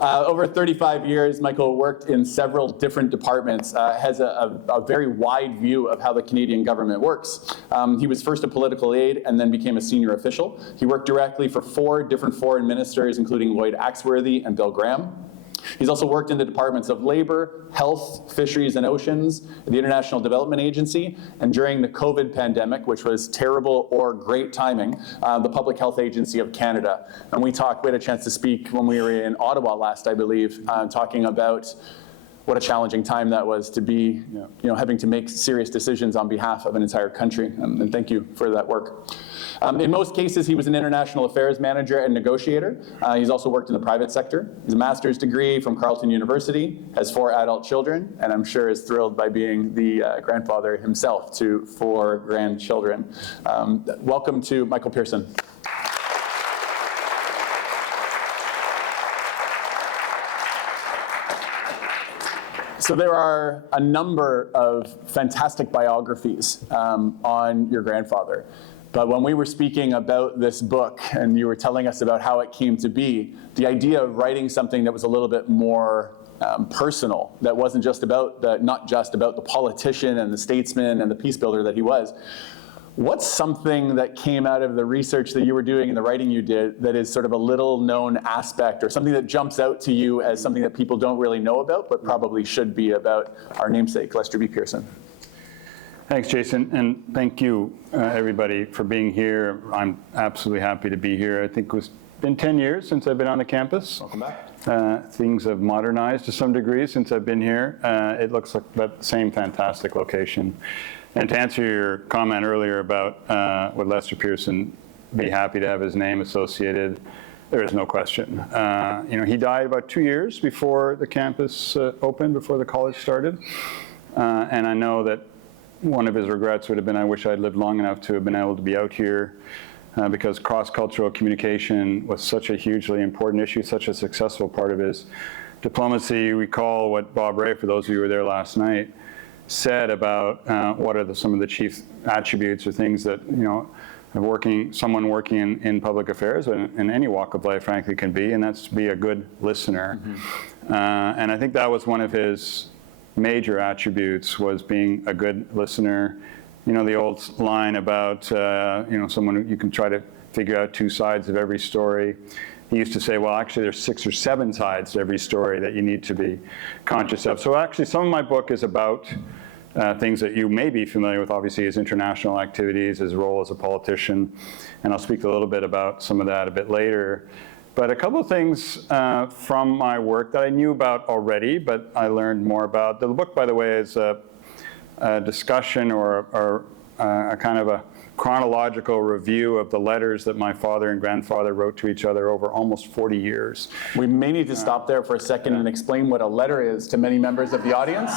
Over 35 years, Michael worked in several different departments, has a very wide view of how the Canadian government works. He was first a political aide and then became a senior official. He worked directly for 4 different foreign ministers, including Lloyd Axworthy and Bill Graham. He's also worked in the departments of labor, health, fisheries and oceans, the International Development Agency, and during the COVID pandemic, which was terrible or great timing, the Public Health Agency of Canada. And we had a chance to speak when we were in Ottawa last, I believe, talking about what a challenging time that was to be, having to make serious decisions on behalf of an entire country. And thank you for that work. In most cases, he was an international affairs manager and negotiator. He's also worked in the private sector. He has a master's degree from Carleton University, has 4 adult children, and I'm sure is thrilled by being the grandfather himself to 4 grandchildren. Welcome to Michael Pearson. So there are a number of fantastic biographies on your grandfather. But when we were speaking about this book and you were telling us about how it came to be, the idea of writing something that was a little bit more personal, that wasn't just about not just about the politician and the statesman and the peace builder that he was, what's something that came out of the research that you were doing and the writing you did that is sort of a little known aspect or something that jumps out to you as something that people don't really know about but probably should be about our namesake, Lester B. Pearson? Thanks, Jason, and thank you, everybody, for being here. I'm absolutely happy to be here. I think it's been 10 years since I've been on the campus. Welcome back. Things have modernized to some degree since I've been here. It looks like that same fantastic location. And to answer your comment earlier about would Lester Pearson be happy to have his name associated, there is no question. He died about 2 years before the campus opened, before the college started. And I know that one of his regrets would have been, I wish I'd lived long enough to have been able to be out here because cross-cultural communication was such a hugely important issue, such a successful part of his diplomacy. Recall what Bob Ray, for those of you who were there last night, said about what are some of the chief attributes or things that, someone working in public affairs, in any walk of life, frankly, can be, and that's to be a good listener. Mm-hmm. And I think that was one of his major attributes, was being a good listener. The old line about, someone who you can try to figure out 2 sides of every story. He used to say, well, actually, there's 6 or 7 sides to every story that you need to be conscious of. So actually, some of my book is about things that you may be familiar with, obviously, his international activities, his role as a politician, and I'll speak a little bit about some of that a bit later. But a couple of things from my work that I knew about already, but I learned more about. The book, by the way, is a discussion or a kind of a chronological review of the letters that my father and grandfather wrote to each other over almost 40 years. We may need to stop there for a second and explain what a letter is to many members of the audience.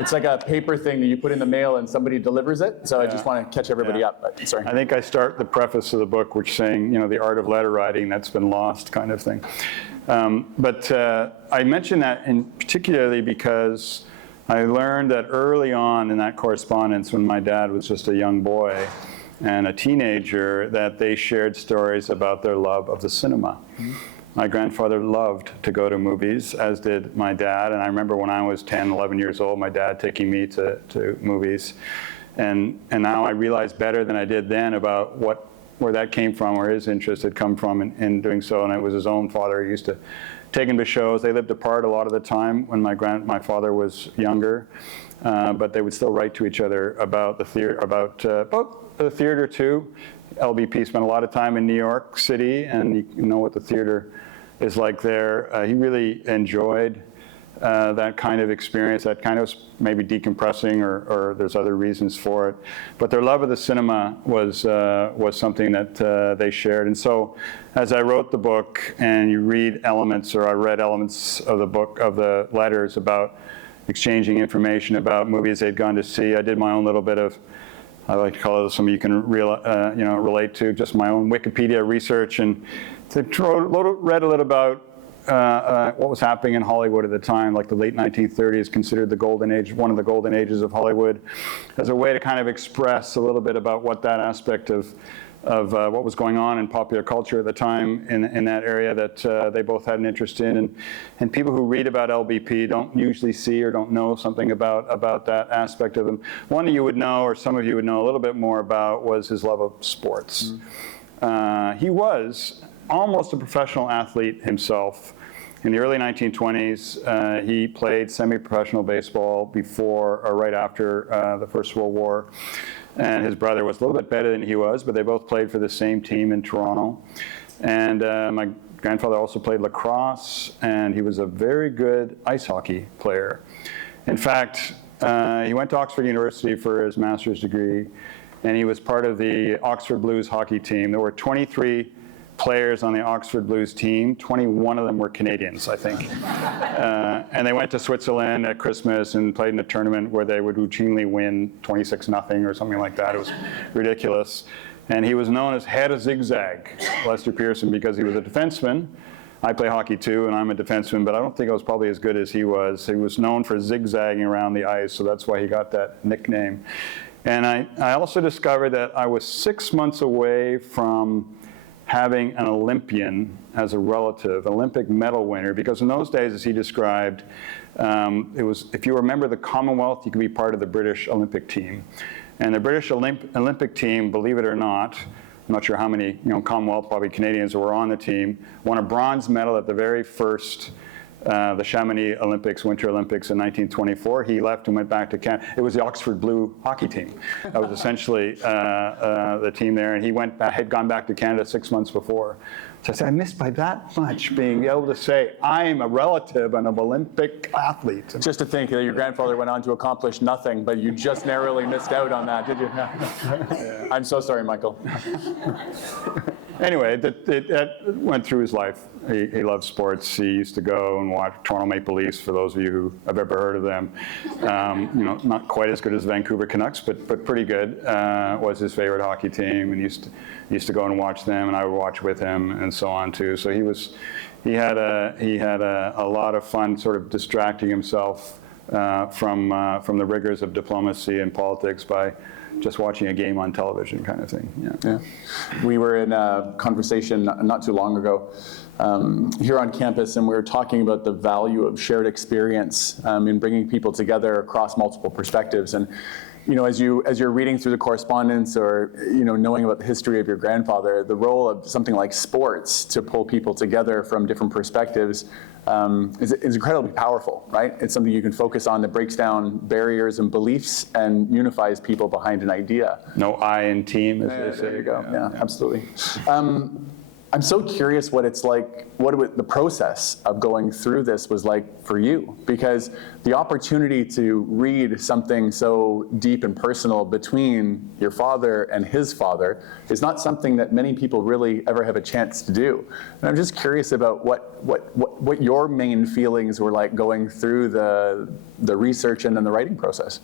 It's like a paper thing that you put in the mail and somebody delivers it. So I just want to catch everybody up. But sorry. I think I start the preface of the book, which saying, the art of letter writing that's been lost, kind of thing. But I mention that particularly because I learned that early on in that correspondence, when my dad was just a young boy and a teenager, that they shared stories about their love of the cinema. Mm-hmm. My grandfather loved to go to movies, as did my dad. And I remember when I was 10, 11 years old, my dad taking me to movies. And now I realize better than I did then about where that came from, where his interest had come from in doing so. And it was his own father who used to take him to shows. They lived apart a lot of the time when my father was younger. But they would still write to each other about the theater, about the theater too. LBP spent a lot of time in New York City, and you know what the theater is like there. He really enjoyed that kind of experience, that kind of maybe decompressing, or there's other reasons for it. But their love of the cinema was something that they shared. And so as I wrote the book, and you read elements, or I read elements of the book, of the letters about exchanging information about movies they'd gone to see, I did my own little bit of, I like to call it, some you can relate to, just my own Wikipedia research, and read a little about what was happening in Hollywood at the time. Like the late 1930s, considered the golden age, one of the golden ages of Hollywood, as a way to kind of express a little bit about what that aspect of what was going on in popular culture at the time in that area that they both had an interest in. And people who read about LBP don't usually see or don't know something about that aspect of him. One you would know, or some of you would know a little bit more about, was his love of sports. He was almost a professional athlete himself. In the early 1920s, he played semi-professional baseball before or right after the First World War. And his brother was a little bit better than he was, but they both played for the same team in Toronto. And my grandfather also played lacrosse, and he was a very good ice hockey player. In fact, he went to Oxford University for his master's degree, and he was part of the Oxford Blues hockey team. There were 23 players on the Oxford Blues team. 21 of them were Canadians, I think. And they went to Switzerland at Christmas and played in a tournament where they would routinely win 26-0 or something like that. It was ridiculous. And he was known as Head of Zigzag, Lester Pearson, because he was a defenseman. I play hockey too, and I'm a defenseman, but I don't think I was probably as good as he was. He was known for zigzagging around the ice, so that's why he got that nickname. And I also discovered that I was 6 months away from having an Olympian as a relative, Olympic medal winner, because in those days, as he described, it was, if you were a member of the Commonwealth, you could be part of the British Olympic team. And the British Olympic team, believe it or not, I'm not sure how many Commonwealth, probably Canadians, were on the team, won a bronze medal at the very first the Chamonix Olympics, Winter Olympics in 1924. He left and went back to Canada. It was the Oxford Blue hockey team. That was essentially the team there, and he had gone back to Canada 6 months before. So I said, I missed by that much being able to say, I'm a relative and an Olympic athlete. Just to think that your grandfather went on to accomplish nothing, but you just narrowly missed out on that, did you? Yeah. I'm so sorry, Michael. Anyway, that went through his life. He loved sports. He used to go and watch Toronto Maple Leafs, for those of you who have ever heard of them. Not quite as good as Vancouver Canucks, but pretty good. Was his favorite hockey team, and used to go and watch them, and I would watch with him, and so on too. So he had a lot of fun, sort of distracting himself from the rigors of diplomacy and politics by just watching a game on television, kind of thing. Yeah. We were in a conversation not too long ago here on campus, and we were talking about the value of shared experience in bringing people together across multiple perspectives. And as you're reading through the correspondence, or knowing about the history of your grandfather, the role of something like sports to pull people together from different perspectives is incredibly powerful, right? It's something you can focus on that breaks down barriers and beliefs and unifies people behind an idea. No I in team, as they say. There you go. Yeah, absolutely. I'm so curious what it's like, what the process of going through this was like for you, because the opportunity to read something so deep and personal between your father and his father is not something that many people really ever have a chance to do. And I'm just curious about what your main feelings were like going through the research and then the writing process.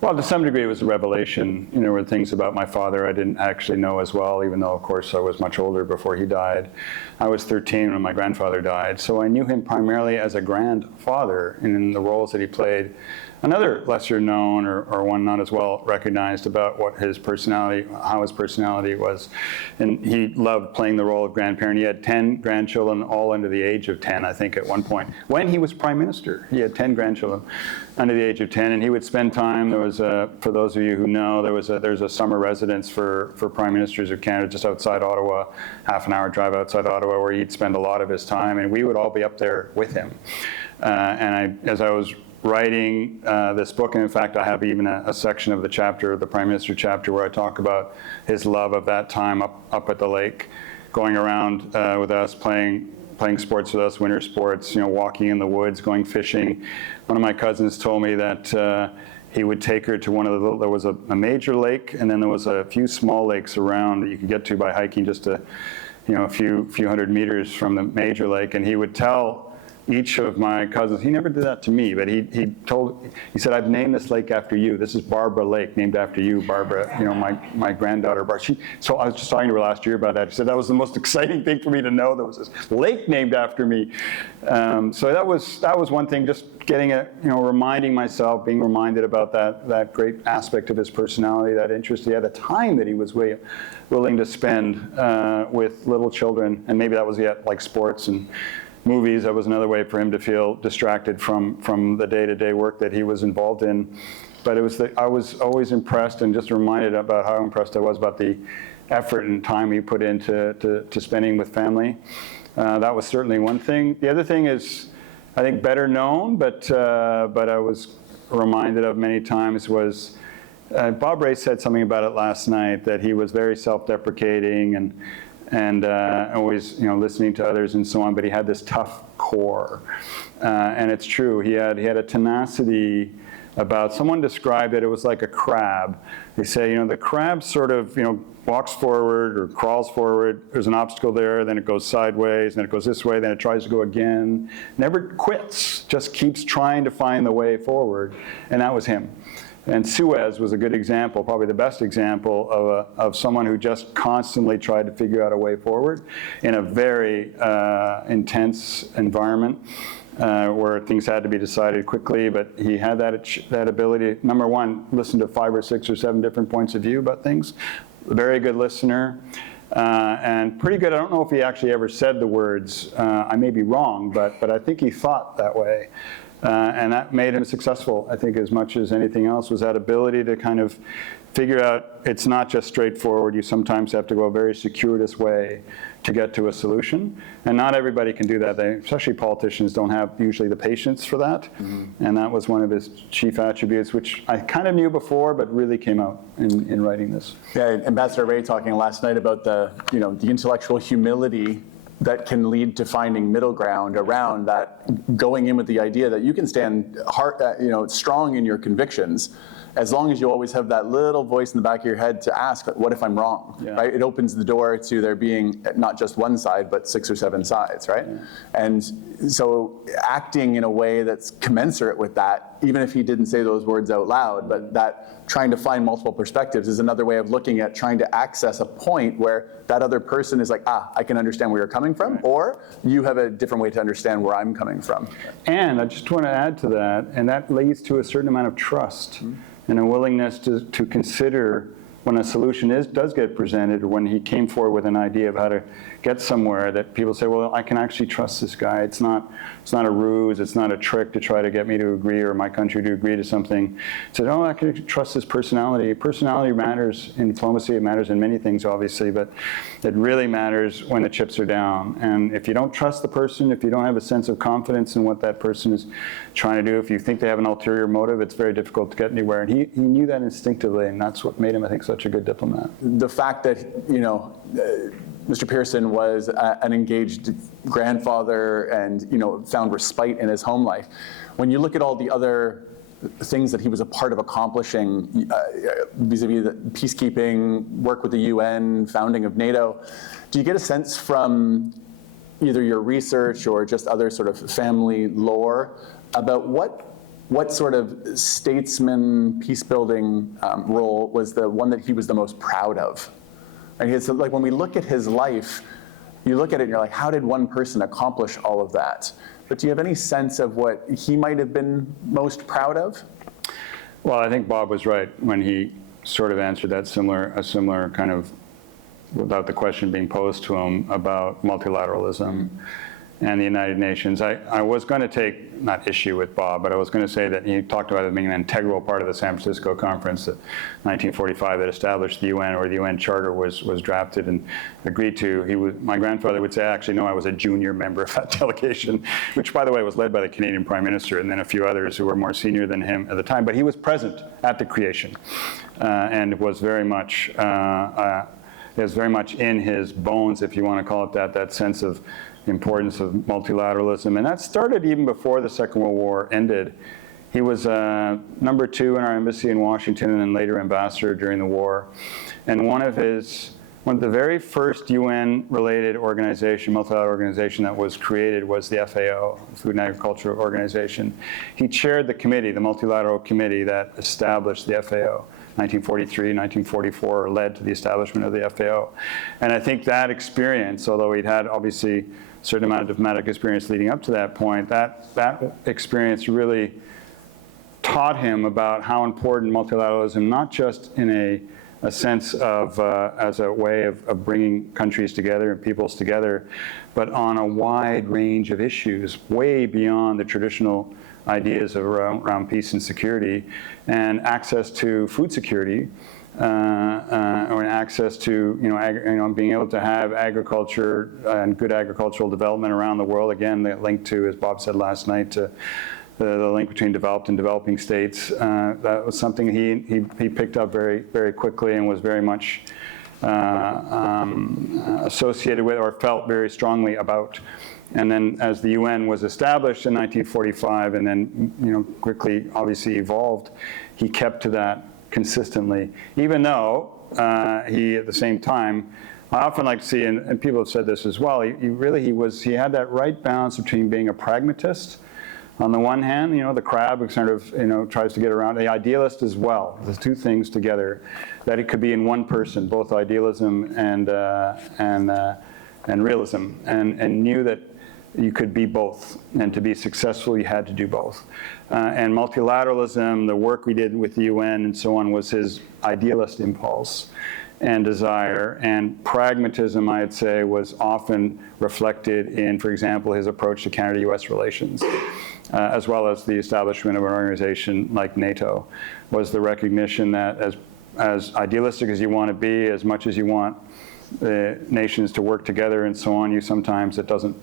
Well, to some degree, it was a revelation. There were things about my father I didn't actually know as well, even though, of course, I was much older before he died. I was 13 when my grandfather died, so I knew him primarily as a grandfather in the roles that he played. Another lesser known, or one not as well recognized, about what his personality, how his personality was. And he loved playing the role of grandparent. He had 10 grandchildren, all under the age of 10, I think, at one point. When he was prime minister, he had 10 grandchildren under the age of 10, and he would spend time. There was for those of you who know, there's a summer residence for prime ministers of Canada just outside Ottawa, half an hour drive outside Ottawa, where he'd spend a lot of his time, and we would all be up there with him. As I was writing this book, and in fact I have even a section of the chapter, the Prime Minister chapter, where I talk about his love of that time up at the lake, going around with us, playing sports with us, winter sports, walking in the woods, going fishing. One of my cousins told me that he would take her to there was a major lake, and then there was a few small lakes around that you could get to by hiking just a few hundred meters from the major lake, and he would tell each of my cousins. He never did that to me, but he said, I've named this lake after you. This is Barbara Lake, named after you, Barbara, my granddaughter, Barbara. So I was just talking to her last year about that. She said, that was the most exciting thing for me to know. There was this lake named after me. So that was one thing, just getting reminding myself, being reminded about that great aspect of his personality, that interest he had, the time that he was willing to spend with little children. And maybe that was yet like sports and movies. That was another way for him to feel distracted from the day-to-day work that he was involved in. But I was always impressed and just reminded about how impressed I was about the effort and time he put into spending with family. That was certainly one thing. The other thing is, I think, better known, but I was reminded of many times was, Bob Ray said something about it last night, that he was very self-deprecating and always listening to others and so on, but he had this tough core. And it's true, he had a tenacity about, someone described it was like a crab. They say, the crab sort of, walks forward or crawls forward, there's an obstacle there, then it goes sideways, then it goes this way, then it tries to go again. Never quits, just keeps trying to find the way forward, and that was him. And Suez was a good example, probably the best example of someone who just constantly tried to figure out a way forward in a very intense environment where things had to be decided quickly, but he had that ability, number one, listen to 5 or 6 or 7 different points of view about things. A very good listener, and pretty good. I don't know if he actually ever said the words, I may be wrong, but I think he thought that way. And that made him successful, I think, as much as anything else, was that ability to kind of figure out it's not just straightforward. You sometimes have to go a very circuitous way to get to a solution. And not everybody can do that. Especially politicians don't have usually the patience for that. Mm-hmm. And that was one of his chief attributes, which I kind of knew before, but really came out in writing this. Yeah, Ambassador Ray talking last night about the intellectual humility that can lead to finding middle ground around that, going in with the idea that you can stand strong in your convictions, as long as you always have that little voice in the back of your head to ask, what if I'm wrong, yeah. Right? It opens the door to there being not just one side, but 6 or 7 sides, right? Yeah. And so acting in a way that's commensurate with that, even if he didn't say those words out loud, but that trying to find multiple perspectives is another way of looking at trying to access a point where that other person is like, I can understand where you're coming from, right. Or you have a different way to understand where I'm coming from. And I just want to add to that, and that leads to a certain amount of trust. Mm-hmm. And a willingness to consider when a solution does get presented, or when he came forward with an idea of how to get somewhere, that people say, well, I can actually trust this guy. It's not a ruse, it's not a trick to try to get me to agree or my country to agree to something. So, I can trust his personality. Personality matters in diplomacy, it matters in many things, obviously, but it really matters when the chips are down. And if you don't trust the person, if you don't have a sense of confidence in what that person is trying to do, if you think they have an ulterior motive, it's very difficult to get anywhere. And he knew that instinctively, and that's what made him, I think, such a good diplomat. The fact that, Mr. Pearson was an engaged grandfather and, found respite in his home life. When you look at all the other things that he was a part of accomplishing vis-a-vis the peacekeeping, work with the UN, founding of NATO, do you get a sense from either your research or just other sort of family lore about what sort of statesman, peace-building role was the one that he was the most proud of? And it's like when we look at his life, you look at it and you're like, how did one person accomplish all of that? But do you have any sense of what he might have been most proud of? Well, I think Bob was right when he sort of answered that a similar kind of, without the question being posed to him, about multilateralism and the United Nations. I was going to take, not issue with Bob, but I was going to say that he talked about it being an integral part of the San Francisco Conference, 1945, that established the UN, or the UN Charter was drafted and agreed to. My grandfather would say, actually, no, I was a junior member of that delegation, which, by the way, was led by the Canadian Prime Minister and then a few others who were more senior than him at the time. But he was present at the creation and was very much in his bones, if you want to call it that sense of importance of multilateralism. And that started even before the Second World War ended. He was number 2 in our embassy in Washington and then later ambassador during the war. And one of one of the very first UN-related organization, multilateral organization that was created was the FAO, Food and Agriculture Organization. He chaired the committee, the multilateral committee that established the FAO. 1943, 1944 led to the establishment of the FAO. And I think that experience, although he'd had obviously a certain amount of diplomatic experience leading up to that point, that experience really taught him about how important multilateralism, not just in a sense of as a way of bringing countries together and peoples together, but on a wide range of issues, way beyond the traditional ideas around peace and security, and access to food security, or access to being able to have agriculture and good agricultural development around the world. Again, that link to, as Bob said last night, to the link between developed and developing states. That was something he picked up very, very quickly and was very much associated with, or felt very strongly about. And then as the UN was established in 1945 and then quickly obviously evolved, he kept to that consistently, even though he at the same time, I often like to see, and people have said this as well, he had that right balance between being a pragmatist on the one hand, the crab who sort of tries to get around, the idealist as well, the two things together, that it could be in one person, both idealism and realism, and knew that you could be both, and to be successful you had to do both. And multilateralism, the work we did with the UN and so on, was his idealist impulse and desire, and pragmatism, I'd say, was often reflected in, for example, his approach to Canada-US relations, as well as the establishment of an organization like NATO, was the recognition that as idealistic as you want to be, as much as you want the nations to work together and so on, sometimes it doesn't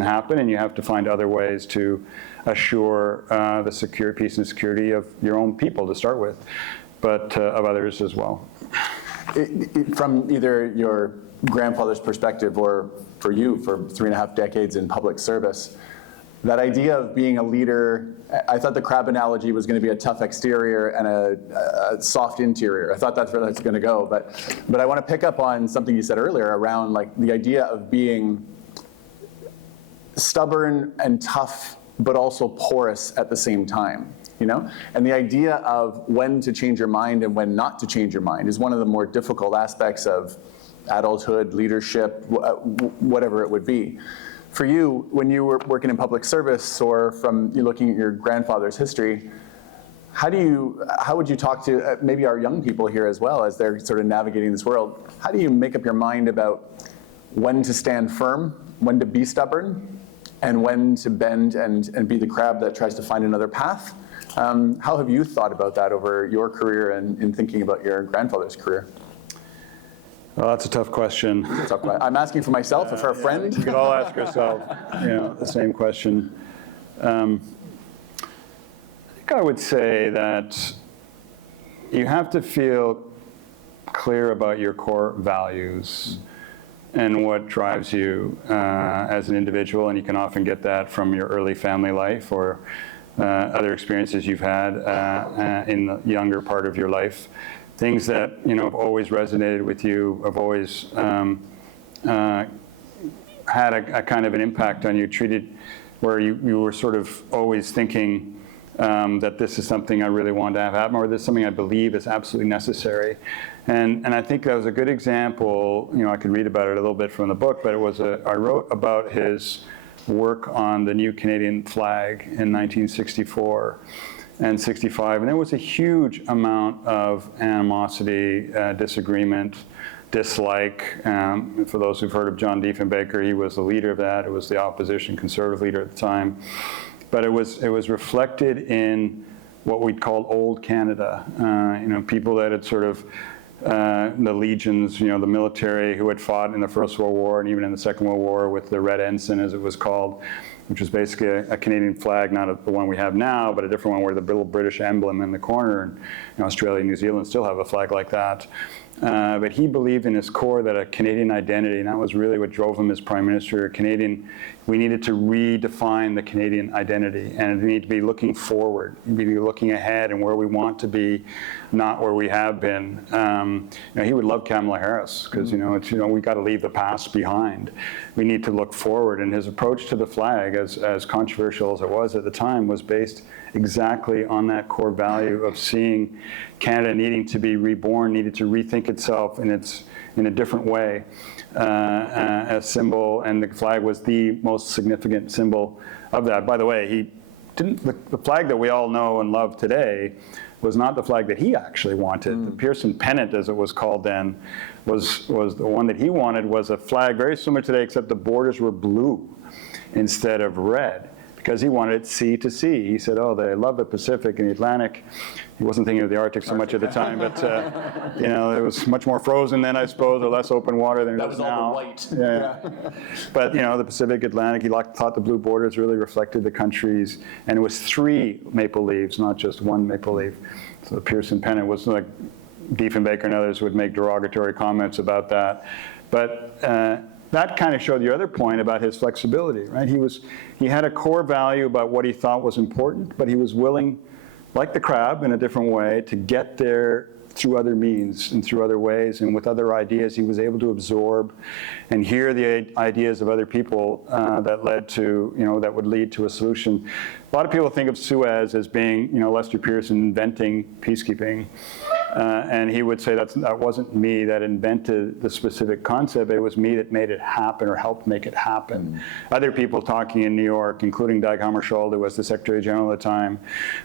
happen, and you have to find other ways to assure the peace and security of your own people to start with, but of others as well. From either your grandfather's perspective or for you, for 3.5 decades in public service, that idea of being a leader, I thought the crab analogy was going to be a tough exterior and a soft interior. I thought that's where that's going to go, but I want to pick up on something you said earlier around like the idea of being stubborn and tough, but also porous at the same time, And the idea of when to change your mind and when not to change your mind is one of the more difficult aspects of adulthood, leadership, whatever it would be. For you, when you were working in public service, or from you looking at your grandfather's history, how would you talk to maybe our young people here as well as they're sort of navigating this world? How do you make up your mind about when to stand firm, when to be stubborn, and when to bend and be the crab that tries to find another path? How have you thought about that over your career and in thinking about your grandfather's career? Well, that's a tough question. I'm asking for myself, for a friend. We could all ask ourselves the same question. I think I would say that you have to feel clear about your core values and what drives you as an individual, and you can often get that from your early family life or other experiences you've had in the younger part of your life. Things that have always resonated with you, have always had a kind of an impact on you, where you were sort of always thinking that this is something I really want to have happen, or this is something I believe is absolutely necessary. And I think that was a good example. I could read about it a little bit from the book, but I wrote about his work on the new Canadian flag in 1964 and 65. And there was a huge amount of animosity, disagreement, dislike. For those who've heard of John Diefenbaker, he was the leader of that. It was the opposition conservative leader at the time. But it was reflected in what we'd call old Canada. People that had sort of the legions, the military who had fought in the First World War and even in the Second World War with the Red Ensign, as it was called, which was basically a Canadian flag, not the one we have now, but a different one where the little British emblem in the corner. And Australia and New Zealand still have a flag like that. But he believed in his core that a Canadian identity, and that was really what drove him as Prime Minister, we needed to redefine the Canadian identity, and we need to be looking forward, we need to be looking ahead and where we want to be, not where we have been. He would love Kamala Harris because we got to leave the past behind. We need to look forward, and his approach to the flag, as controversial as it was at the time, was based exactly on that core value of seeing Canada needing to be reborn, needed to rethink itself in a different way. A symbol, and the flag was the most significant symbol of that. By the way, the flag that we all know and love today was not the flag that he actually wanted. The Pearson pennant, as it was called then, was the one that he wanted, was a flag very similar today, except the borders were blue instead of red, because he wanted it sea to sea. He said, they love the Pacific and the Atlantic. He wasn't thinking of the Arctic so much at the time, but it was much more frozen then, I suppose, or less open water than it is now. That was all the white. Yeah. But the Pacific, Atlantic, he thought the blue borders really reflected the countries, and it was 3 maple leaves, not just 1 maple leaf. So the Pearson pennant was like Diefenbaker and others would make derogatory comments about that. But that kind of showed the other point about his flexibility, right? He had a core value about what he thought was important, but he was willing, like the crab in a different way, to get there through other means and through other ways, and with other ideas he was able to absorb and hear the ideas of other people that would lead to a solution. A lot of people think of Suez as being, Lester Pearson inventing peacekeeping. And he would say that wasn't me that invented the specific concept, it was me that made it happen or helped make it happen. Other people talking in New York, including Dag Hammarskjöld, who was the Secretary General at the time,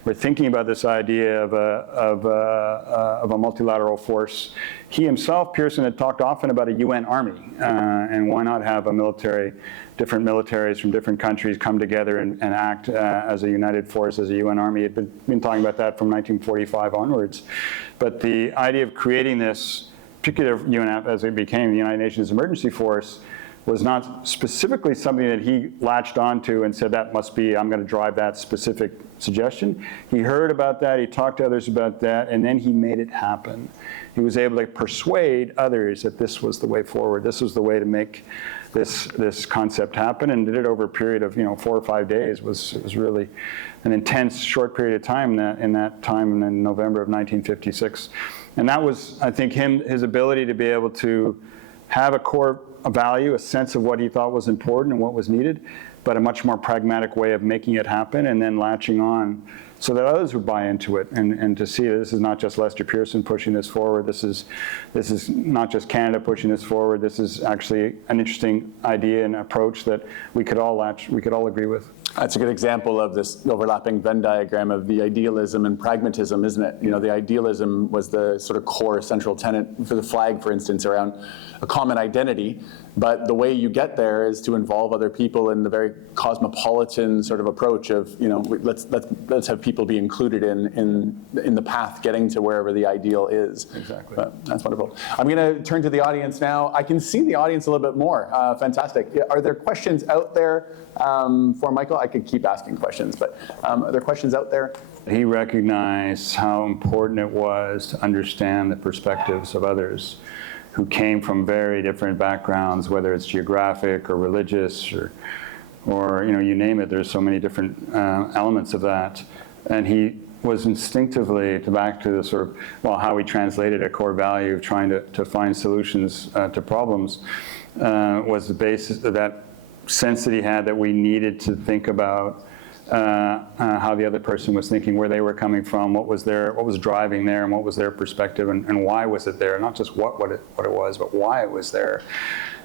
were thinking about this idea of a multilateral force. He himself, Pearson, had talked often about a UN army, and why not have different militaries from different countries come together and act as a united force, as a UN army. He had been talking about that from 1945 onwards. But the idea of creating this particular UN, as it became the United Nations Emergency Force, was not specifically something that he latched onto and said, that must be, I'm going to drive that specific suggestion. He heard about that, he talked to others about that, and then he made it happen. He was able to persuade others that this was the way forward, this was the way to make this concept happen, and did it over a period of 4 or 5 days. It was really an intense short period of time in November of 1956. And that was, I think, his ability to be able to have a core value, a sense of what he thought was important and what was needed, but a much more pragmatic way of making it happen, and then latching on so that others would buy into it, and to see that this is not just Lester Pearson pushing this forward, this is not just Canada pushing this forward, this is actually an interesting idea and approach that we could all agree with. That's a good example of this overlapping Venn diagram of the idealism and pragmatism, isn't it? The idealism was the sort of core central tenet for the flag, for instance, around a common identity. But the way you get there is to involve other people in the very cosmopolitan sort of approach of, let's have people be included in the path getting to wherever the ideal is. Exactly. But that's wonderful. I'm going to turn to the audience now. I can see the audience a little bit more. Fantastic. Are there questions out there for Michael? I could keep asking questions, but are there questions out there? He recognized how important it was to understand the perspectives of others who came from very different backgrounds, whether it's geographic or religious or you name it. There's so many different elements of that. And he was instinctively, back to the sort of, how he translated a core value of trying to find solutions to problems, was the basis of that sense that he had that we needed to think about how the other person was thinking, where they were coming from, what was driving there, and what was their perspective, and why was it there, not just what it was, but why it was there.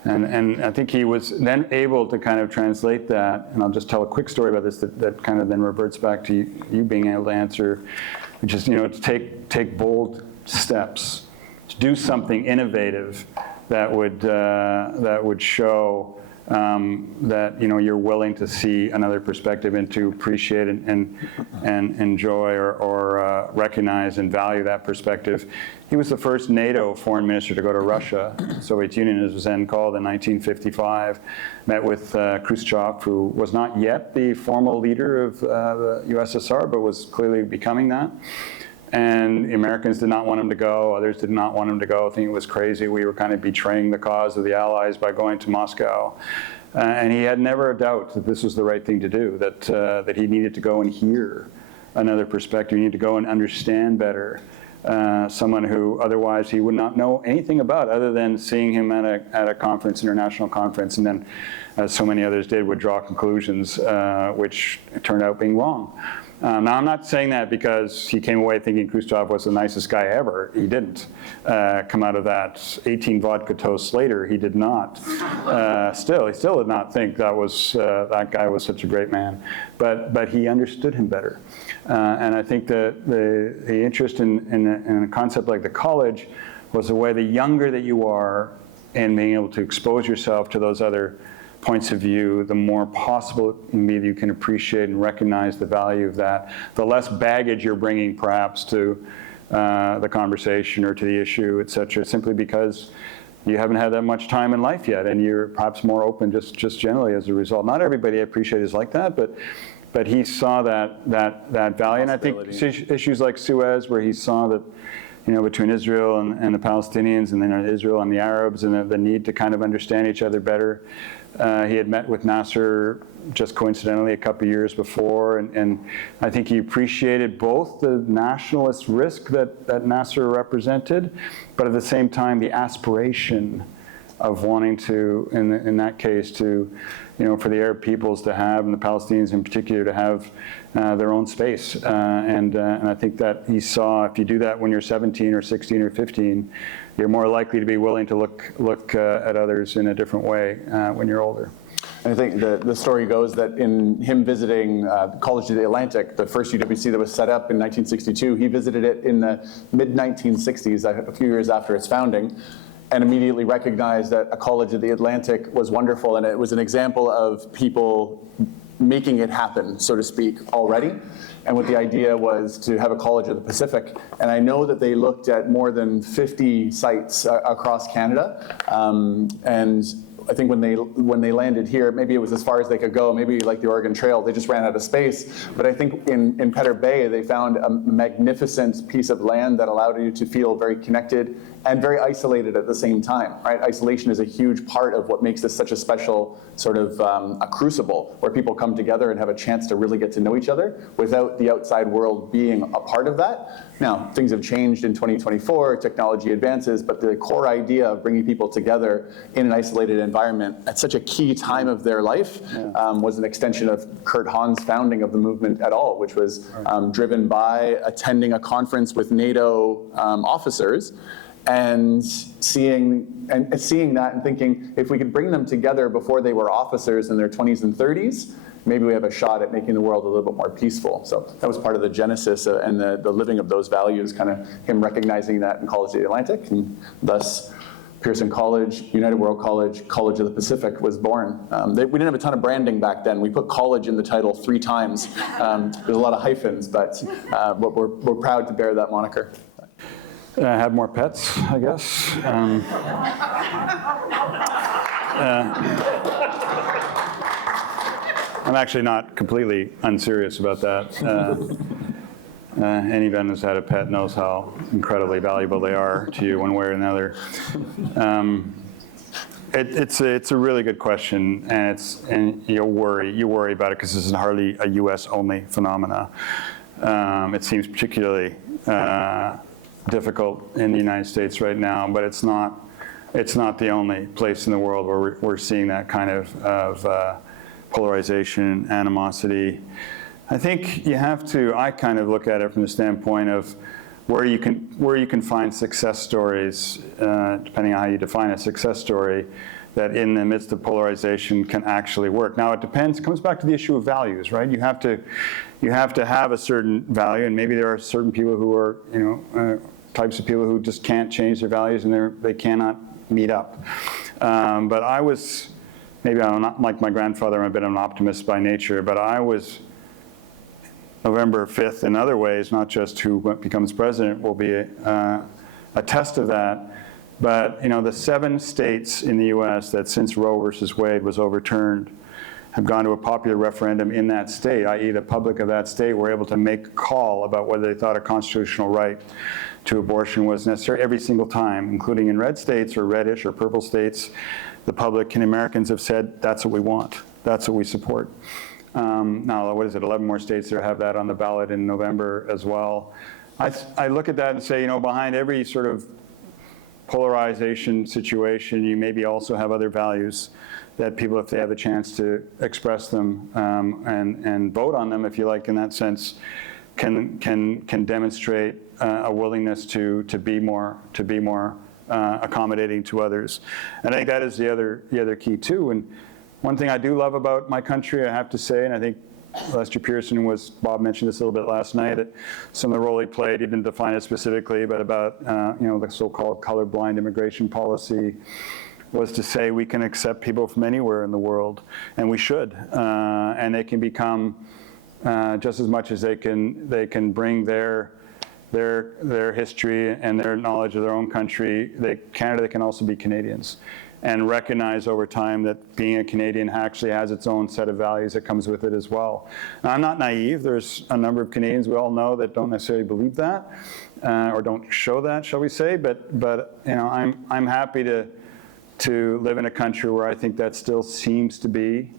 And I think he was then able to kind of translate that, and I'll just tell a quick story about this that kind of then reverts back to you being able to answer, which is, to take bold steps, to do something innovative that would show that you're willing to see another perspective and to appreciate and enjoy or recognize and value that perspective. He was the first NATO foreign minister to go to Russia, the Soviet Union as it was then called, in 1955, met with Khrushchev, who was not yet the formal leader of the USSR, but was clearly becoming that. And the Americans did not want him to go. Others did not want him to go, thinking it was crazy. We were kind of betraying the cause of the Allies by going to Moscow. And he had never a doubt that this was the right thing to do, that he needed to go and hear another perspective. He needed to go and understand better someone who otherwise he would not know anything about, other than seeing him at a conference, international conference, and then, as so many others did, would draw conclusions which turned out being wrong. Now, I'm not saying that because he came away thinking Khrushchev was the nicest guy ever. He didn't come out of that. 18 vodka toasts later, he did not. He still did not think that guy was such a great man. But he understood him better. And I think the interest in a concept like the college was the way the younger that you are and being able to expose yourself to those other points of view, the more possible maybe you can appreciate and recognize the value of that, the less baggage you're bringing perhaps to the conversation or to the issue, et cetera, simply because you haven't had that much time in life yet, and you're perhaps more open just generally as a result. Not everybody I appreciate is like that, but he saw that value. And I think issues like Suez, where he saw that, between Israel and the Palestinians, and then Israel and the Arabs, and the need to kind of understand each other better. He had met with Nasser just coincidentally a couple of years before, and I think he appreciated both the nationalist risk that Nasser represented, but at the same time the aspiration of wanting to, in that case, to, for the Arab peoples to have, and the Palestinians in particular, to have their own space. And I think that he saw, if you do that when you're 17 or 16 or 15, you're more likely to be willing to look at others in a different way when you're older. And I think the story goes that in him visiting College of the Atlantic, the first UWC that was set up in 1962, he visited it in the mid-1960s, a few years after its founding, and immediately recognized that a College of the Atlantic was wonderful, and it was an example of people making it happen, so to speak, already. And what the idea was to have a College of the Pacific. And I know that they looked at more than 50 sites across Canada. And I think when they landed here, maybe it was as far as they could go, maybe like the Oregon Trail, they just ran out of space. But I think in Pedder Bay, they found a magnificent piece of land that allowed you to feel very connected and very isolated at the same time, right? Isolation is a huge part of what makes this such a special sort of a crucible where people come together and have a chance to really get to know each other without the outside world being a part of that. Now, things have changed in 2024, technology advances, but the core idea of bringing people together in an isolated environment at such a key time of their life was an extension of Kurt Hahn's founding of the movement at all, which was driven by attending a conference with NATO officers and seeing that and thinking, if we could bring them together before they were officers in their 20s and 30s, maybe we have a shot at making the world a little bit more peaceful. So that was part of the genesis and the living of those values, kind of him recognizing that in College of the Atlantic, and thus Pearson College, United World College, College of the Pacific was born. We didn't have a ton of branding back then. We put college in the title 3 times. There's a lot of hyphens, but we're proud to bear that moniker. Have more pets, I guess. I'm actually not completely unserious about that. Anyone who's had a pet knows how incredibly valuable they are to you one way or another. It's a really good question, and you worry about it because this is hardly a U.S.-only phenomena. It seems particularly difficult in the United States right now, but it's not the only place in the world where we're seeing that kind of polarization, animosity. I think I kind of look at it from the standpoint of where you can find success stories, depending on how you define a success story, that in the midst of polarization can actually work. Now it comes back to the issue of values, right? You have to have a certain value, and maybe there are certain people who are, types of people who just can't change their values and they cannot meet up. But I was, maybe I'm not like my grandfather, I'm a bit of an optimist by nature, but I was November 5th in other ways, not just who becomes president will be a test of that. But the 7 states in the US that since Roe versus Wade was overturned have gone to a popular referendum in that state, i.e. the public of that state were able to make a call about whether they thought a constitutional right to abortion was necessary every single time, including in red states or reddish or purple states. The public and Americans have said, that's what we want, that's what we support. Now, what is it, 11 more states that have that on the ballot in November as well. I look at that and say, behind every sort of polarization situation, you maybe also have other values that people, if they have a chance to express them and vote on them, if you like, in that sense, can demonstrate a willingness to be more accommodating to others. And I think that is the other key too. And one thing I do love about my country, I have to say, and I think Lester Pearson Bob mentioned this a little bit last night, that some of the role he played, he didn't define it specifically, but about the so-called colorblind immigration policy, was to say we can accept people from anywhere in the world, and we should, and they can become just as much as they can bring their history and their knowledge of their own country. Canada can also be Canadians, and recognize over time that being a Canadian actually has its own set of values that comes with it as well. Now, I'm not naive. There's a number of Canadians we all know that don't necessarily believe that, or don't show that, shall we say. But I'm happy to live in a country where I think that still seems to be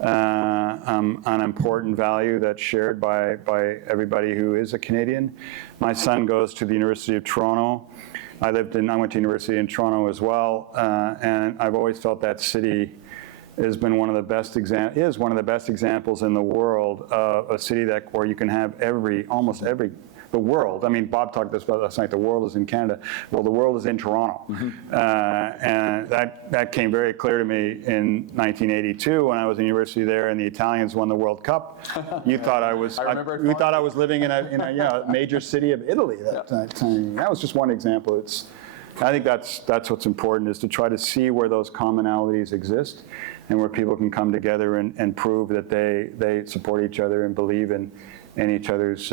an important value that's shared by everybody who is a Canadian. My son goes to the University of Toronto. I went to university in Toronto as well, and I've always felt that city has been one of the best examples in the world of a city where you can have almost every the world. I mean, Bob talked this about last night. The world is in Canada. Well, the world is in Toronto, and that came very clear to me in 1982 when I was in university there, and the Italians won the World Cup. You thought I was living in a major city of Italy that time. That was just one example. I think that's what's important, is to try to see where those commonalities exist and where people can come together and prove that they support each other and believe in each other's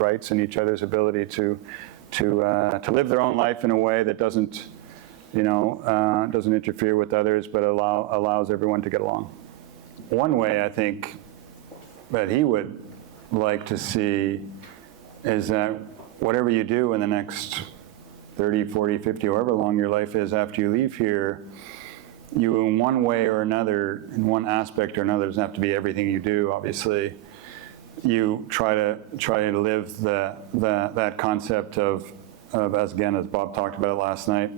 rights and each other's ability to live their own life in a way that doesn't interfere with others, but allows everyone to get along. One way I think that he would like to see is that whatever you do in the next 30, 40, 50, however long your life is after you leave here, you in one way or another, in one aspect or another, doesn't have to be everything you do, obviously, you try to live that concept of as Bob talked about it last night.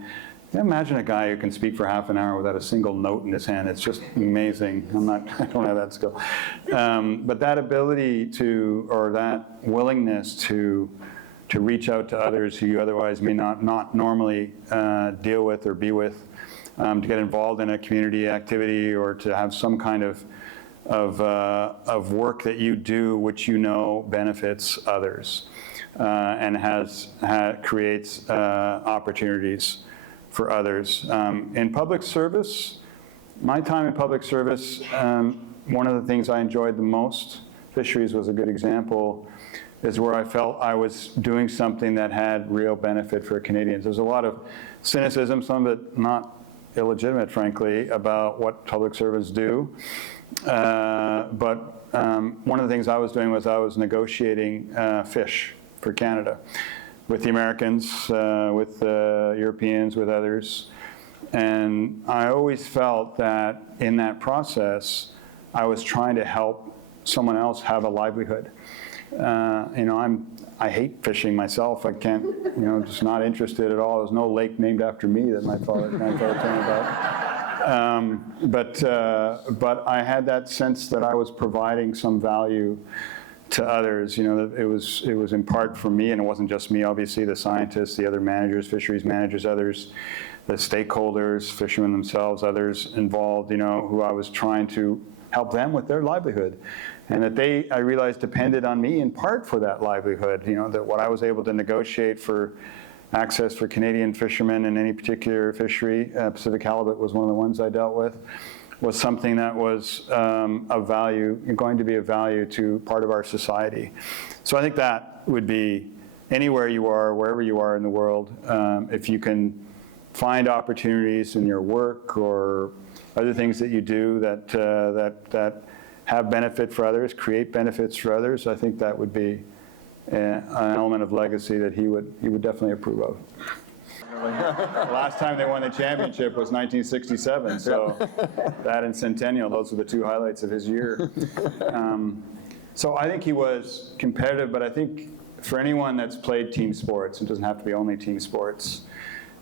Imagine a guy who can speak for half an hour without a single note in his hand. It's just amazing. I don't have that skill. But that ability or that willingness to reach out to others who you otherwise may not normally deal with or be with, to get involved in a community activity, or to have some kind of work that you do which benefits others, and creates opportunities for others. In public service, my time in public service, one of the things I enjoyed the most, fisheries was a good example, is where I felt I was doing something that had real benefit for Canadians. There's a lot of cynicism, some of it not illegitimate, frankly, about what public servants do. But one of the things I was doing was I was negotiating fish for Canada with the Americans, with the Europeans, with others. And I always felt that in that process, I was trying to help someone else have a livelihood. I hate fishing myself. I can't, just not interested at all. There's no lake named after me that my grandfather told me about. But I had that sense that I was providing some value to others. That it was in part for me, and it wasn't just me. Obviously, the scientists, the other managers, fisheries managers, others, the stakeholders, fishermen themselves, others involved. Who I was trying to help them with their livelihood. And that I realized, depended on me in part for that livelihood. That what I was able to negotiate for access for Canadian fishermen in any particular fishery, Pacific halibut was one of the ones I dealt with, was something that was of value, going to be of value to part of our society. So I think that would be anywhere you are, wherever you are in the world, if you can find opportunities in your work or other things that you do that have benefit for others, create benefits for others, I think that would be an element of legacy that he would definitely approve of. The last time they won the championship was 1967, so that and Centennial, those were the two highlights of his year. So I think he was competitive, but I think for anyone that's played team sports, it doesn't have to be only team sports,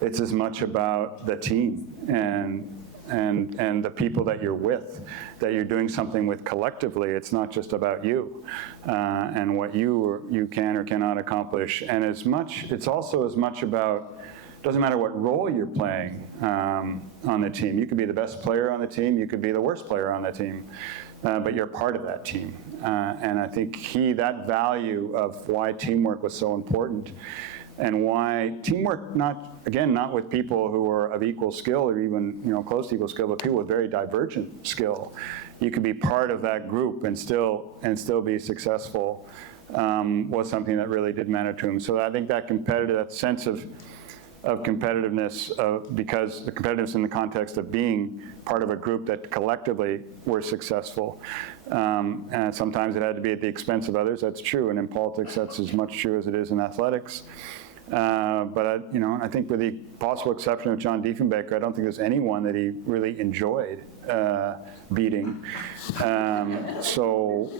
it's as much about the team and the people that you're with, that you're doing something with collectively. It's not just about you and what you can or cannot accomplish. And it's also as much about, doesn't matter what role you're playing on the team. You could be the best player on the team, you could be the worst player on the team, but you're part of that team. And I think that value of why teamwork was so important, and why teamwork, not with people who are of equal skill or even close to equal skill, but people with very divergent skill. You could be part of that group and still be successful, was something that really did matter to him. So I think that sense of competitiveness, because the competitiveness in the context of being part of a group that collectively were successful. And sometimes it had to be at the expense of others, that's true, and in politics that's as much true as it is in athletics. But I think with the possible exception of John Diefenbaker, I don't think there's anyone that he really enjoyed beating. So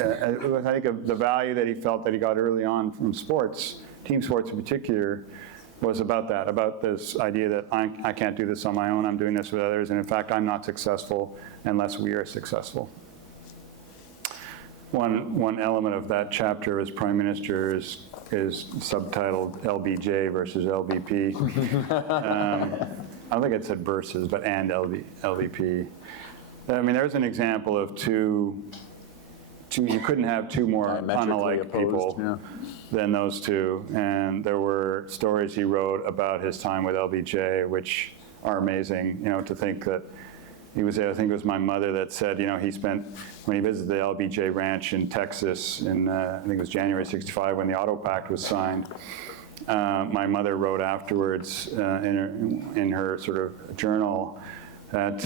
I think of the value that he felt that he got early on from sports, team sports in particular, was about that, about this idea that I can't do this on my own, I'm doing this with others, and in fact I'm not successful unless we are successful. One element of that chapter as Prime Minister is subtitled LBJ versus LVP. I don't think it said versus, but and LVP. I mean, there's an example of two you couldn't have two more unalike people than those two. And there were stories he wrote about his time with LBJ, which are amazing, to think that he was, I think it was my mother that said, he spent, when he visited the LBJ ranch in Texas in, I think it was January '65 when the Auto Pact was signed. My mother wrote afterwards in her sort of journal that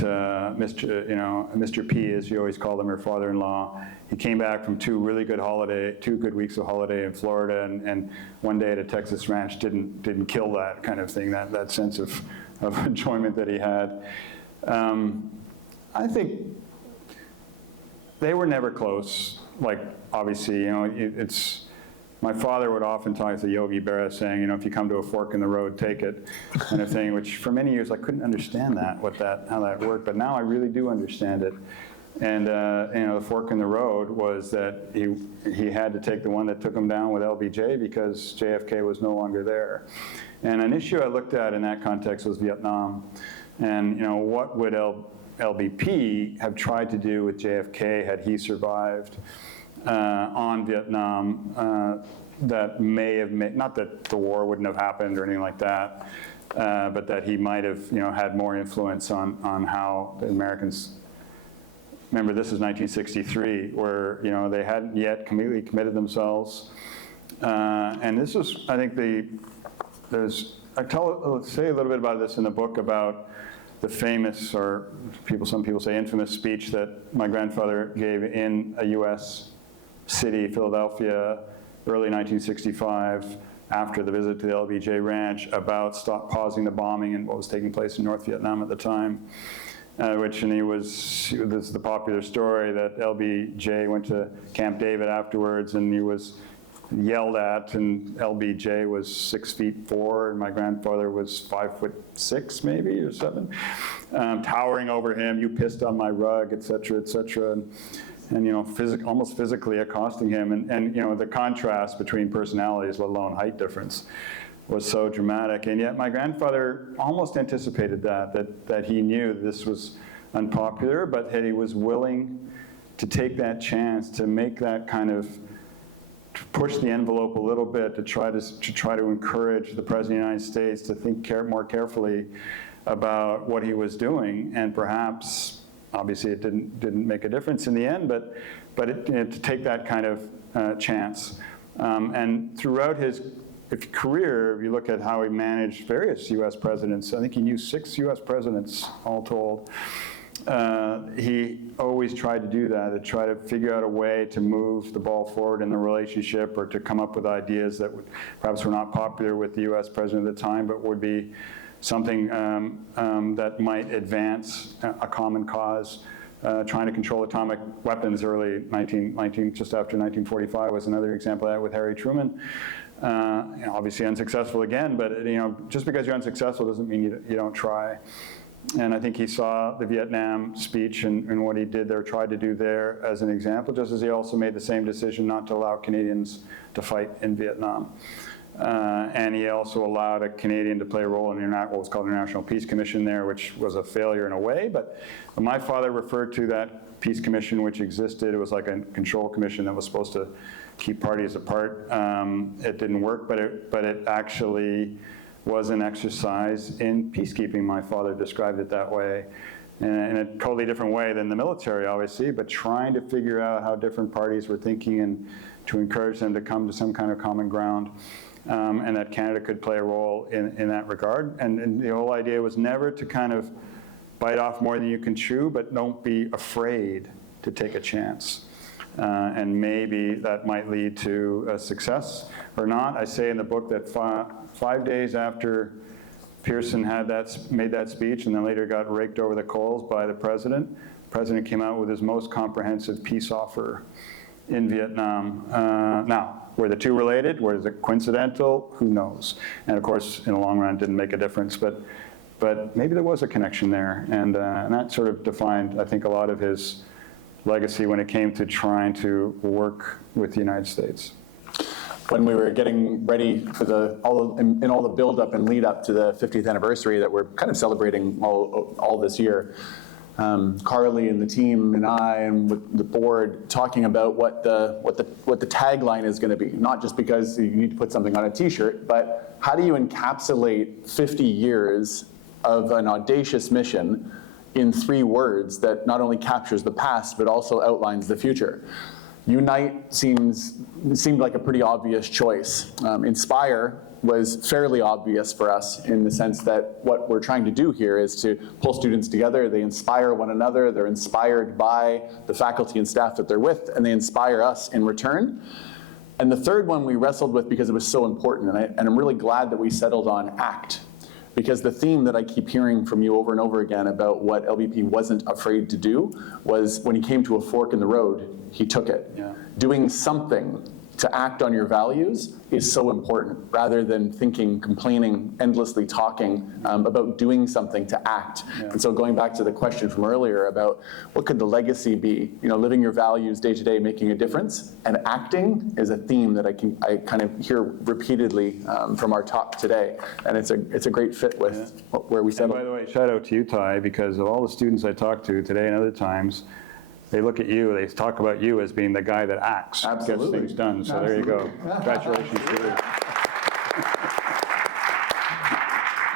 Mr. P, as she always called him, her father-in-law, he came back from two good weeks of holiday in Florida, and one day at a Texas ranch didn't kill that kind of thing, that sense of enjoyment that he had. I think they were never close. Like, obviously, my father would often talk to Yogi Berra saying, if you come to a fork in the road, take it, kind of thing, which for many years I couldn't understand how that worked, but now I really do understand it. And the fork in the road was that he had to take the one that took him down with LBJ because JFK was no longer there. And an issue I looked at in that context was Vietnam. And what would LBP have tried to do with JFK had he survived on Vietnam, that may have made, not that the war wouldn't have happened or anything like that, but that he might have had more influence on how the Americans. Remember, this is 1963, where they hadn't yet completely committed themselves, and this was, I think, I'll say a little bit about this in the book about the famous, or some people say infamous, speech that my grandfather gave in a U.S. city, Philadelphia, early 1965, after the visit to the LBJ ranch, about pausing the bombing and what was taking place in North Vietnam at the time. And he was, this is the popular story, that LBJ went to Camp David afterwards and he was yelled at, and LBJ was 6'4", and my grandfather was 5'6", maybe, or 7, towering over him, "You pissed on my rug," et cetera, and almost physically accosting him, and the contrast between personalities, let alone height difference, was so dramatic. And yet my grandfather almost anticipated that he knew this was unpopular, but that he was willing to take that chance, to make that kind of, to push the envelope a little bit, to try to encourage the President of the United States to think more carefully about what he was doing. And perhaps, obviously it didn't make a difference in the end, but to take that kind of chance. And throughout his career, if you look at how he managed various U.S. presidents, I think he knew 6 U.S. presidents all told. he always tried to do that, to try to figure out a way to move the ball forward in the relationship, or to come up with ideas that perhaps were not popular with the US president at the time, but would be something that might advance a common cause. Trying to control atomic weapons early just after 1945 was another example of that with Harry Truman. Obviously unsuccessful again, but just because you're unsuccessful doesn't mean you don't try. And I think he saw the Vietnam speech and what he did there, tried to do there as an example, just as he also made the same decision not to allow Canadians to fight in Vietnam. And he also allowed a Canadian to play a role in what was called the International Peace Commission there, which was a failure in a way. But my father referred to that peace commission which existed. It was like a control commission that was supposed to keep parties apart. It didn't work, but it actually was an exercise in peacekeeping. My father described it that way, in a totally different way than the military, obviously, but trying to figure out how different parties were thinking and to encourage them to come to some kind of common ground, and that Canada could play a role in that regard. And the whole idea was never to kind of bite off more than you can chew, but don't be afraid to take a chance. And maybe that might lead to a success or not. I say in the book that 5 days after Pearson made that speech and then later got raked over the coals by the president came out with his most comprehensive peace offer in Vietnam. Now, were the two related? Was it coincidental? Who knows? And of course, in the long run, it didn't make a difference. But maybe there was a connection there. And that sort of defined, I think, a lot of his legacy when it came to trying to work with the United States. When we were getting ready for all the build-up and lead-up to the 50th anniversary that we're kind of celebrating all this year, Carly and the team and I and with the board talking about what the tagline is going to be. Not just because you need to put something on a T-shirt, but how do you encapsulate 50 years of an audacious mission in 3 words that not only captures the past but also outlines the future? Unite seemed like a pretty obvious choice. Inspire was fairly obvious for us in the sense that what we're trying to do here is to pull students together. They inspire one another. They're inspired by the faculty and staff that they're with, and they inspire us in return. And the third one we wrestled with because it was so important, and I'm really glad that we settled on ACT. Because the theme that I keep hearing from you over and over again about what LBP wasn't afraid to do was when he came to a fork in the road, he took it. Yeah. Doing something to act on your values is so important, rather than thinking, complaining, endlessly talking about doing something to act. Yeah. And so going back to the question from earlier about what could the legacy be, living your values day to day, making a difference, and acting is a theme that I kind of hear repeatedly from our talk today, and it's a great fit with where we settle. And by the way, shout out to you, Ty, because of all the students I talked to today and other times, they look at you, they talk about you as being the guy that acts, Absolutely. Gets things done. So Absolutely. There you go. Congratulations to you.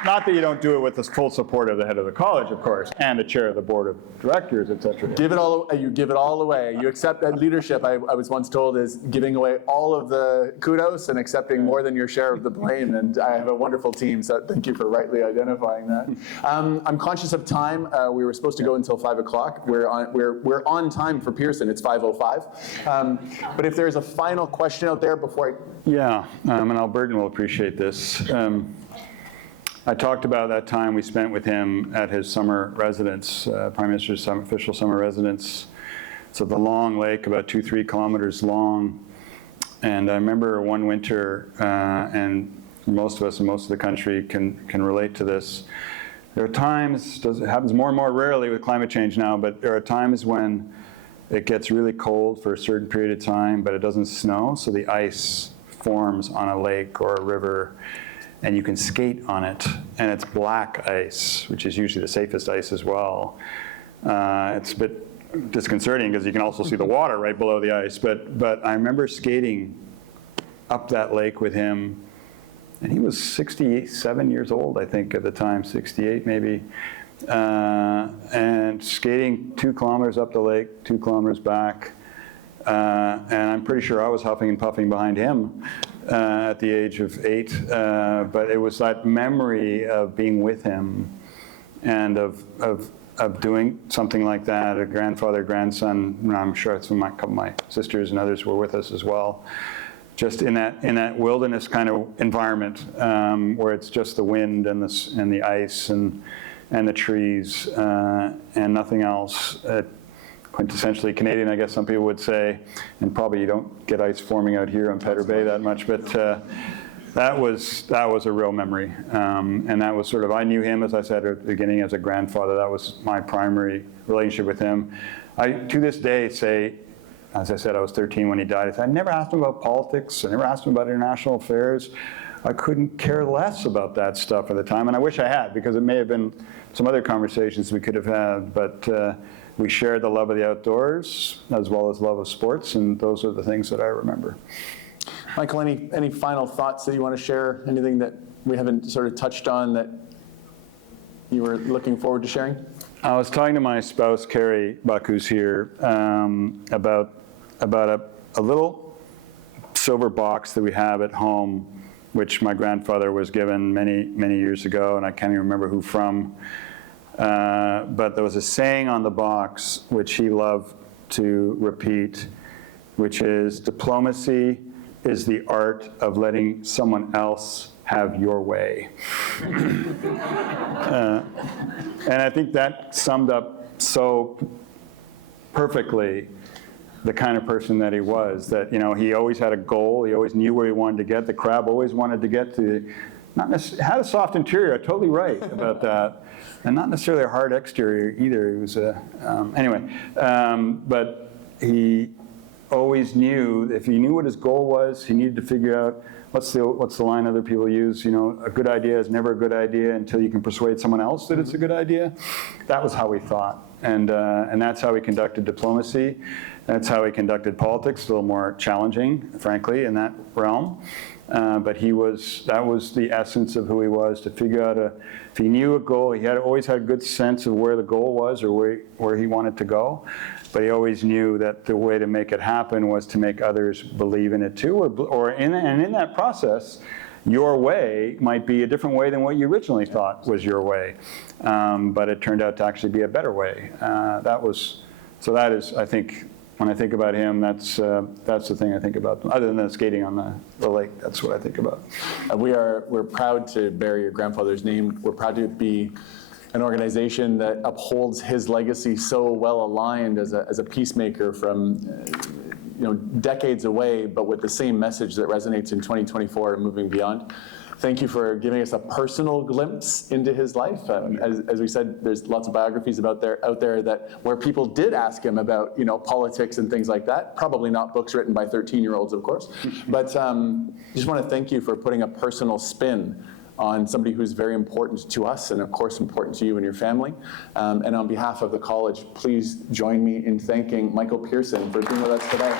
Not that you don't do it with the full support of the head of the college, of course, and the chair of the board of directors, et cetera. You give it all away. You accept that leadership, I was once told, is giving away all of the kudos and accepting more than your share of the blame. And I have a wonderful team, so thank you for rightly identifying that. I'm conscious of time. We were supposed to go until 5 o'clock. We're on time for Pearson. It's 5:05. But if there's a final question out there before Yeah, and Albertan will appreciate this. I talked about that time we spent with him at his summer residence, Prime Minister's official summer residence. It's at the long lake, about 2-3 kilometers long. And I remember one winter, and most of us in most of the country can relate to this. There are times, it happens more and more rarely with climate change now, but there are times when it gets really cold for a certain period of time, but it doesn't snow, so the ice forms on a lake or a river, and you can skate on it, and it's black ice, which is usually the safest ice as well. It's a bit disconcerting because you can also see the water right below the ice, but I remember skating up that lake with him, and he was 67 years old, I think, at the time, 68 maybe, and skating 2 kilometers up the lake, 2 kilometers back, and I'm pretty sure I was huffing and puffing behind him at the age of 8, but it was that memory of being with him and of doing something like that, a grandfather, grandson, and I'm sure some a couple of my sisters and others were with us as well. Just in that wilderness kind of environment where it's just the wind and the ice and the trees and nothing else. Quintessentially Canadian, I guess some people would say, and probably you don't get ice forming out here on Pedder Bay that much, but that was a real memory. And that was sort of, I knew him, as I said at the beginning, as a grandfather. That was my primary relationship with him. I, to this day, say, as I said, I was 13 when he died. I never asked him about politics. I never asked him about international affairs. I couldn't care less about that stuff at the time, and I wish I had, because it may have been some other conversations we could have had, but we shared the love of the outdoors as well as love of sports, and those are the things that I remember. Michael, any final thoughts that you want to share? Anything that we haven't sort of touched on that you were looking forward to sharing? I was talking to my spouse, Carrie Buck, who's here, about a little silver box that we have at home, which my grandfather was given many years ago, and I can't even remember who from. But there was a saying on the box which he loved to repeat, which is, diplomacy is the art of letting someone else have your way. And I think that summed up so perfectly the kind of person that he was, that, you know, he always had a goal, he always knew where he wanted to get. The crab always wanted to get to, not necessarily, had a soft interior, totally right about that, and not necessarily a hard exterior either. He was but he always knew, if he knew what his goal was, he needed to figure out, what's the line other people use, you know, a good idea is never a good idea until you can persuade someone else that it's a good idea. That was how he thought, and that's how he conducted diplomacy. That's how he conducted politics, a little more challenging, frankly, in that realm. But that was the essence of who he was, to figure out if he knew a goal, he always had a good sense of where the goal was or where he wanted to go. But he always knew that the way to make it happen was to make others believe in it too, and in that process, your way might be a different way than what you originally thought was your way. But it turned out to actually be a better way. So that is, I think, when I think about him, that's the thing I think about. Other than the skating on the lake, that's what I think about. We're proud to bear your grandfather's name. We're proud to be an organization that upholds his legacy so well aligned as a peacemaker from decades away, but with the same message that resonates in 2024 and moving beyond. Thank you for giving us a personal glimpse into his life. As we said, there's lots of biographies out there that where people did ask him about politics and things like that. Probably not books written by 13-year-olds, of course. But just want to thank you for putting a personal spin on somebody who's very important to us and, of course, important to you and your family. And on behalf of the college, please join me in thanking Michael Pearson for being with us today.